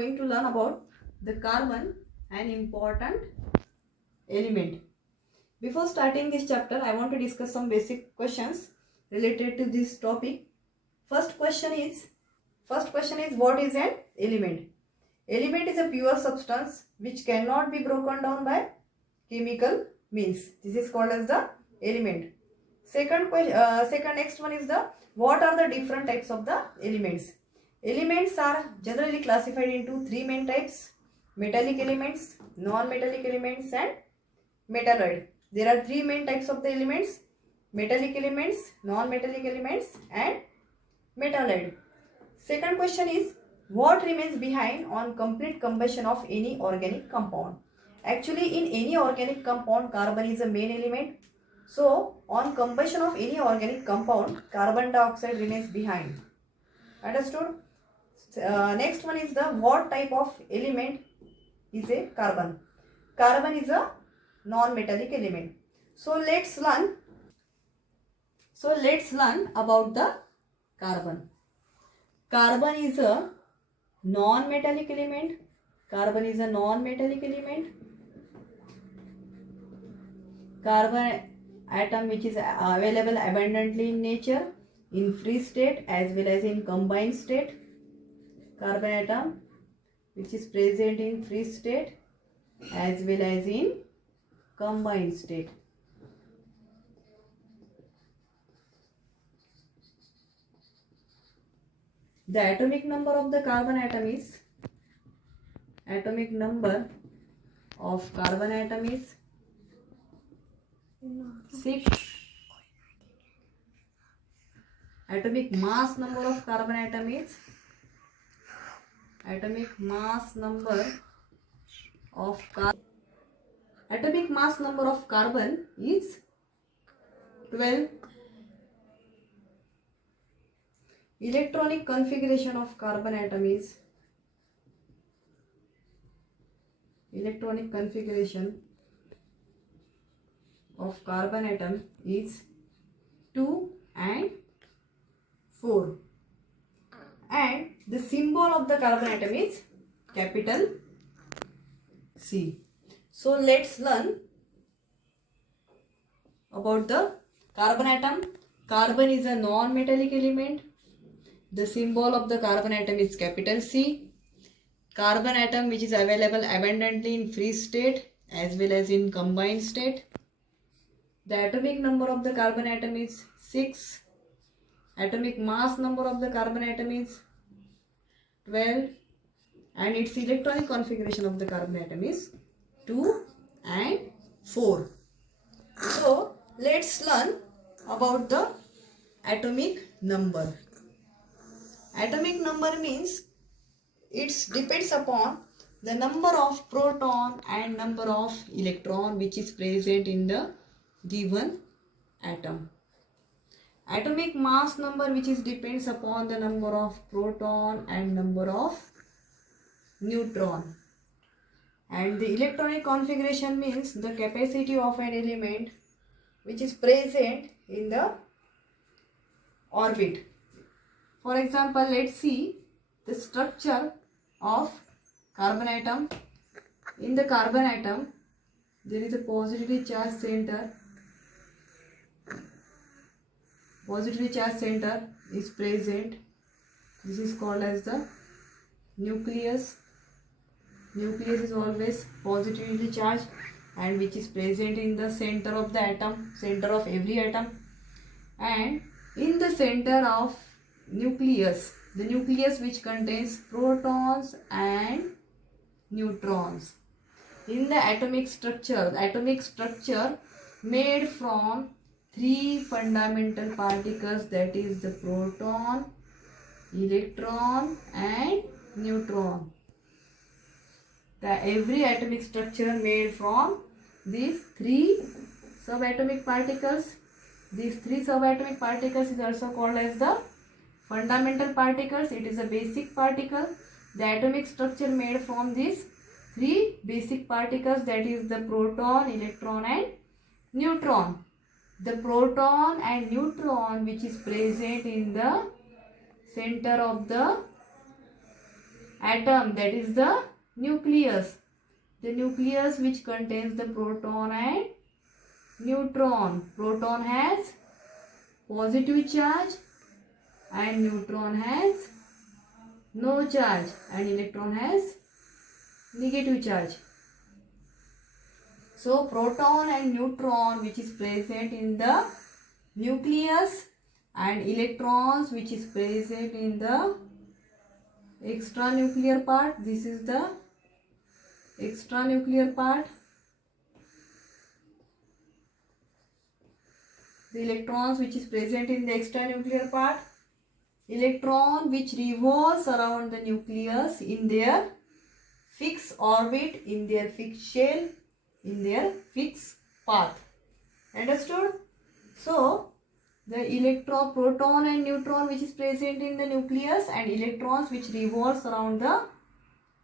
going to learn about the carbon, an important element. Before starting this chapter, I want to discuss some basic questions related to this topic. First question is what is an element? Element is a pure substance which cannot be broken down by chemical means. This is called as the element. Next one is the what are the different types of the elements? Elements are generally classified into three main types: metallic elements, non-metallic elements, and metalloid. There are three main types of the elements: metallic elements, non-metallic elements, and metalloid. Second question is what remains behind on complete combustion of any organic compound? Actually, in any organic compound, carbon is the main element. So, on combustion of any organic compound, carbon dioxide remains behind. Understood? Next one is the what type of element is a carbon? Carbon is a non-metallic element. So let's learn about the carbon. Carbon is a non-metallic element. Carbon is a non-metallic element. Carbon atom which is available abundantly in nature, in free state as well as in combined state. Carbon atom which is present in free state as well as in combined state. The atomic number of the carbon atom is 6. Atomic mass number of carbon atom is atomic mass number of carbon is 12. Electronic configuration of carbon atom is 2 and 4, and the symbol of the carbon atom is capital C. So let's learn about the carbon atom. Carbon is a non-metallic element. The symbol of the carbon atom is capital C. Carbon atom which is available abundantly in free state as well as in combined state. The atomic number of the carbon atom is 6. Atomic mass number of the carbon atom is 12, and its electronic configuration of the carbon atom is 2 and 4. So let's learn about the atomic number. Atomic number means it depends upon the number of proton and number of electron which is present in the given atom. Atomic mass number which is depends upon the number of proton and number of neutron. And the electronic configuration means the capacity of an element which is present in the orbit. For example, let's see the structure of carbon atom. In the carbon atom, there is a positively charged center. Positively charged center is present. This is called as the nucleus. Nucleus is always positively charged and which is present in the center of the atom, center of every atom. And in the center of nucleus, the nucleus which contains protons and neutrons. In the atomic structure made from three fundamental particles, that is the proton, electron and neutron. Every atomic structure made from these three subatomic particles. These three subatomic particles is also called as the fundamental particles. It is a basic particle. The atomic structure made from these three basic particles, that is the proton, electron and neutron. The proton and neutron which is present in the center of the atom, that is the nucleus. The nucleus which contains the proton and neutron. Proton has positive charge and neutron has no charge, and electron has negative charge. So proton and neutron which is present in the nucleus, and electrons which is present in the extranuclear part. This is the extranuclear part. The electrons which is present in the extranuclear part. Electron which revolves around the nucleus in their fixed orbit, in their fixed shell, in their fixed path. Understood? So, the proton and neutron which is present in the nucleus, and electrons which revolves around the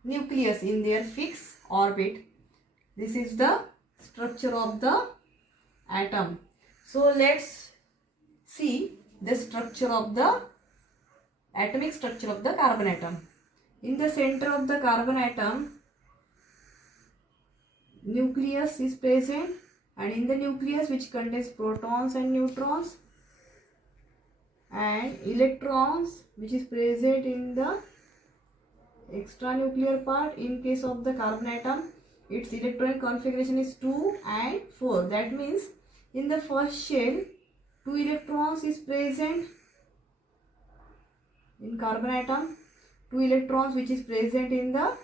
nucleus in their fixed orbit. This is the structure of the atom. So, let's see the structure of the atomic structure of the carbon atom. In the center of the carbon atom, nucleus is present, and in the nucleus which contains protons and neutrons, and electrons which is present in the extranuclear part. In case of the carbon atom, its electronic configuration is 2 and 4. That means in the first shell 2 electrons is present in carbon atom, 2 electrons which is present in the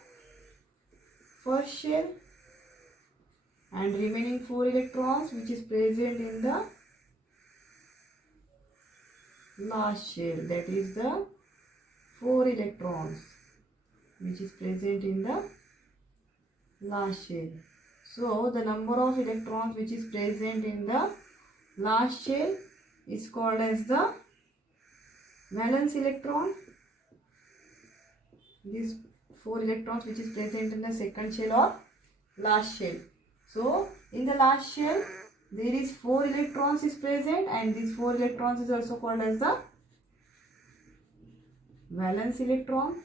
first shell, and remaining 4 electrons which is present in the last shell, that is the 4 electrons which is present in the last shell. So the number of electrons which is present in the last shell is called as the valence electron. These 4 electrons which is present in the second shell or last shell. So in the last shell there is 4 electrons is present, and these 4 electrons is also called as the valence electron.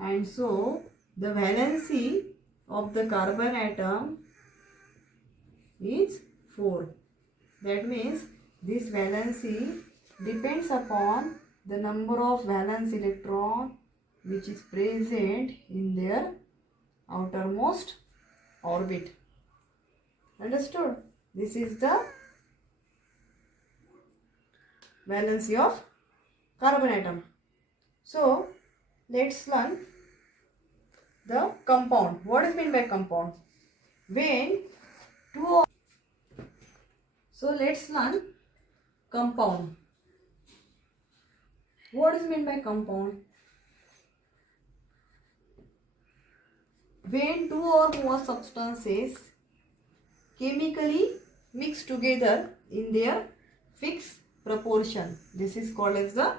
And so the valency of the carbon atom is 4. That means this valency depends upon the number of valence electron which is present in their outermost orbit. Understood? This is the valency of carbon atom. So let's learn the compound. What is meant by compound? When two. So let's learn compound. What is meant by compound? When 2 or more substances chemically mix together in their fixed proportion, this is called as the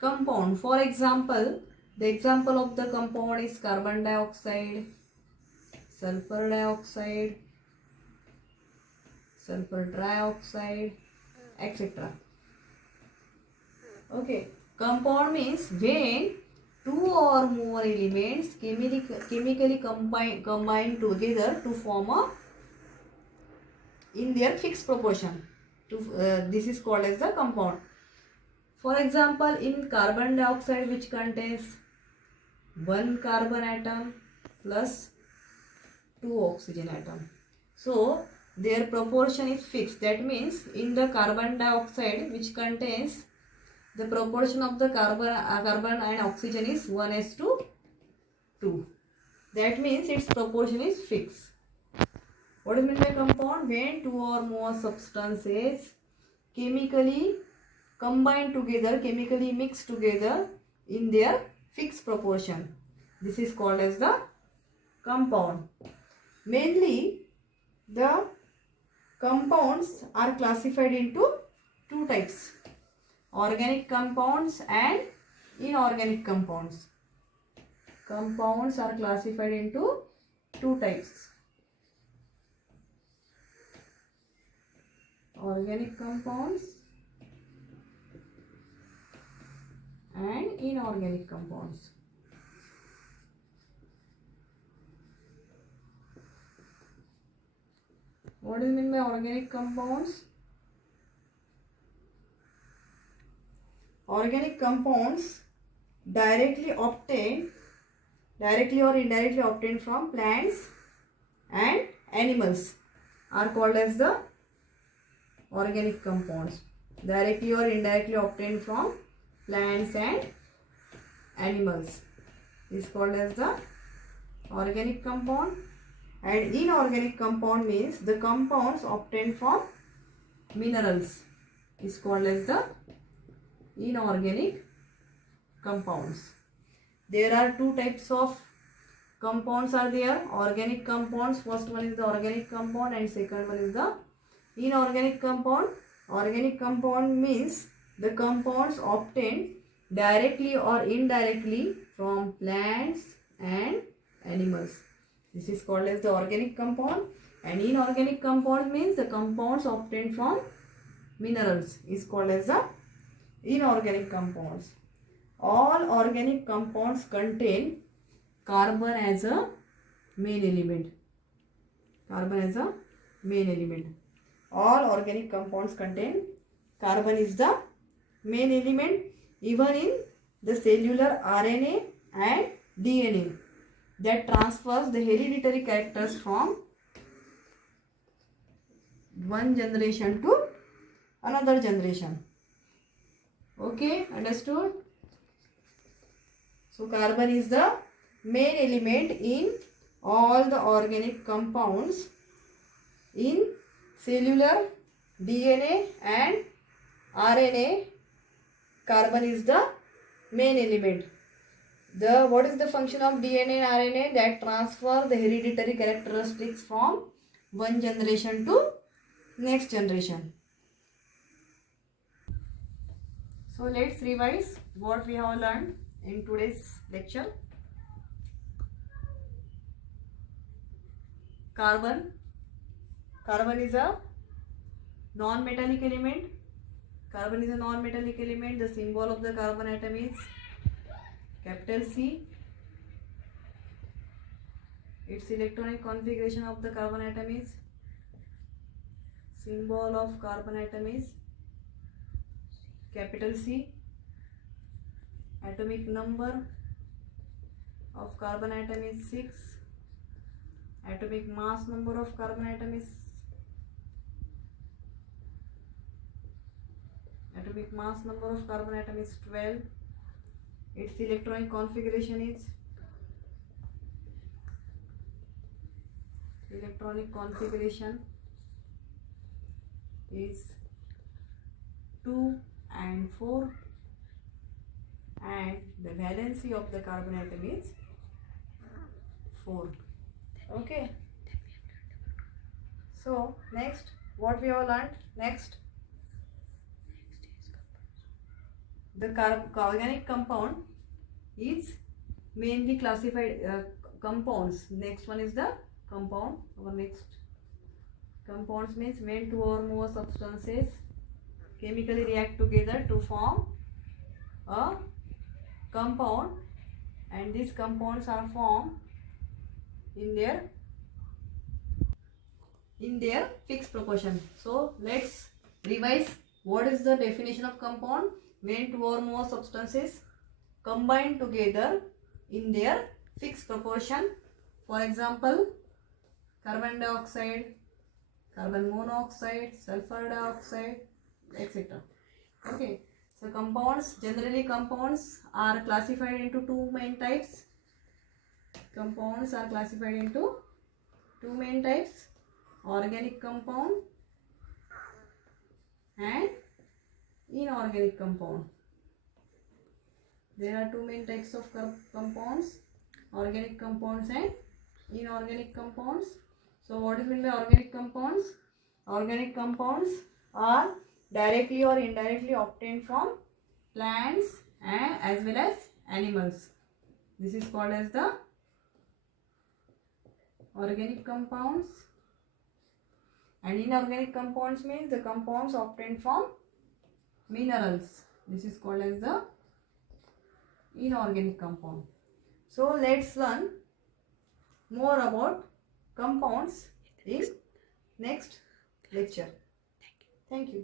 compound. For example, the example of the compound is carbon dioxide, sulfur dioxide, sulfur trioxide, etc. Okay, compound means when 2 or more elements chemically combine together to form a in their fixed proportion. This is called as the compound. For example, in carbon dioxide, which contains 1 carbon atom plus 2 oxygen atom. So their proportion is fixed. That means in the carbon dioxide, which contains the proportion of the carbon and oxygen is 1:2. That means its proportion is fixed. What is meant by compound? When 2 or more substances chemically combine together, chemically mix together in their fixed proportion. This is called as the compound. Mainly, the compounds are classified into 2 types: organic compounds and inorganic compounds. Compounds are classified into 2 types: organic compounds and inorganic compounds. What do you mean by organic compounds? Organic compounds directly or indirectly obtained from plants and animals are called as the organic compounds. Directly or indirectly obtained from plants and animals is called as the organic compound. And inorganic compound means the compounds obtained from minerals is called as the inorganic compounds. There are two types of compounds are there. Organic compounds, first one is the organic compound and second one is the inorganic compound. Organic compound means the compounds obtained directly or indirectly from plants and animals. This is called as the organic compound. And inorganic compound means the compounds obtained from minerals is called as the inorganic compounds. All organic compounds contain carbon as a main element. Carbon as a main element. All organic compounds contain carbon is the main element, even in the cellular RNA and DNA that transfers the hereditary characters from one generation to another generation. Okay, understood? So carbon is the main element in all the organic compounds in cellular, DNA and RNA. Carbon is the main element. What is the function of DNA and RNA? That transfer the hereditary characteristics from one generation to next generation. So let's revise what we have learned in today's lecture. Carbon is a non-metallic element. Carbon is a non-metallic element. The symbol of the carbon atom is capital C. Its electronic configuration of the carbon atom is, symbol of carbon atom is capital C. Atomic number of carbon atom is 6. Atomic mass number of carbon atom is 12. Its electronic configuration is 2 and 4, and the valency of the carbon atom is 4. Okay. So next, what we have learned next, the organic compound is mainly classified compounds. Next one is the compound. Our next compounds means when two or more substances chemically react together to form a compound, and these compounds are formed in their fixed proportion. So let's revise. What is the definition of compound? When two or more substances combine together in their fixed proportion. For example, carbon dioxide, carbon monoxide, sulfur dioxide, etc. Okay. So generally compounds are classified into two main types. Organic compound and inorganic compound. There are two main types of compounds, organic compounds and inorganic compounds. So what is meant by organic compounds? Organic compounds are directly or indirectly obtained from plants and as well as animals. This is called as the organic compounds. And inorganic compounds means the compounds obtained from minerals. This is called as the inorganic compound. So let's learn more about compounds in next lecture. Thank you.